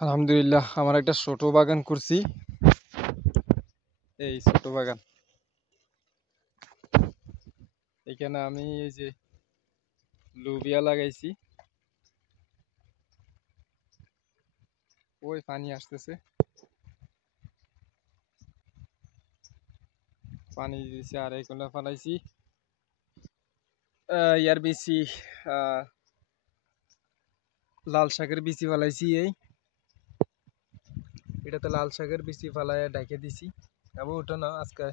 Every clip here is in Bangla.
আলহামদুলিল্লাহ, আমার একটা ছোট বাগান করছি। এই ছোট বাগান, এখানে আমি এই যে লুবিয়া লাগাইছি। ওই পানি আসতেছে, পানি দিয়েছি আর এইগুলো ফলাইছি। ইয়ার বিচি, লাল শাকের বিচি ফলাইছি। এটাতে লাল শাকের বিচি ফেলায় ডাইকে দিছি। এবং ওটা না, আজকে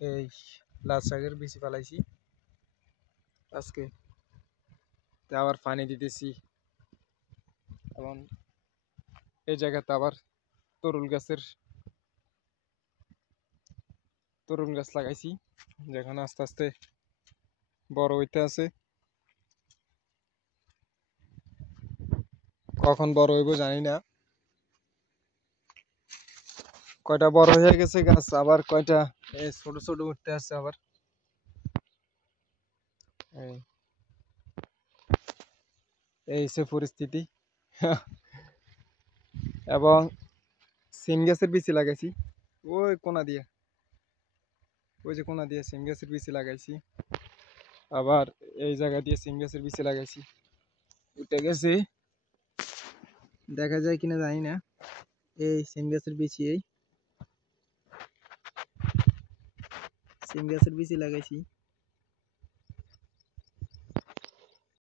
এই লাল শাকের বিচি ফেলাইছি আজকে। আবার পানি দিতেছি। এবং এই জায়গাতে আবার তরুল গাছ লাগাইছি, যেখানে আস্তে আস্তে বড় হইতে আছে। কখন বড় হইব জানি না। কয়টা বড় হয়ে গেছে গাছ, আবার কয়টা ছোট ছোট উঠতে আছে আবার। এই এই সে পরিস্থিতি। এবং সিম গাছের বিচি লাগাইছি ওই কোনা দিয়ে, ওই যে কোনা দিয়ে সিম গাছের বিচি লাগাইছি। আবার এই জায়গা দিয়ে সিম গাছের বিচি লাগাইছি, উঠে গেছে। দেখা যায় কিনা জানি না। এই সিম গাছের বিচি, এই সিম গাছের বিচি লাগাইছি।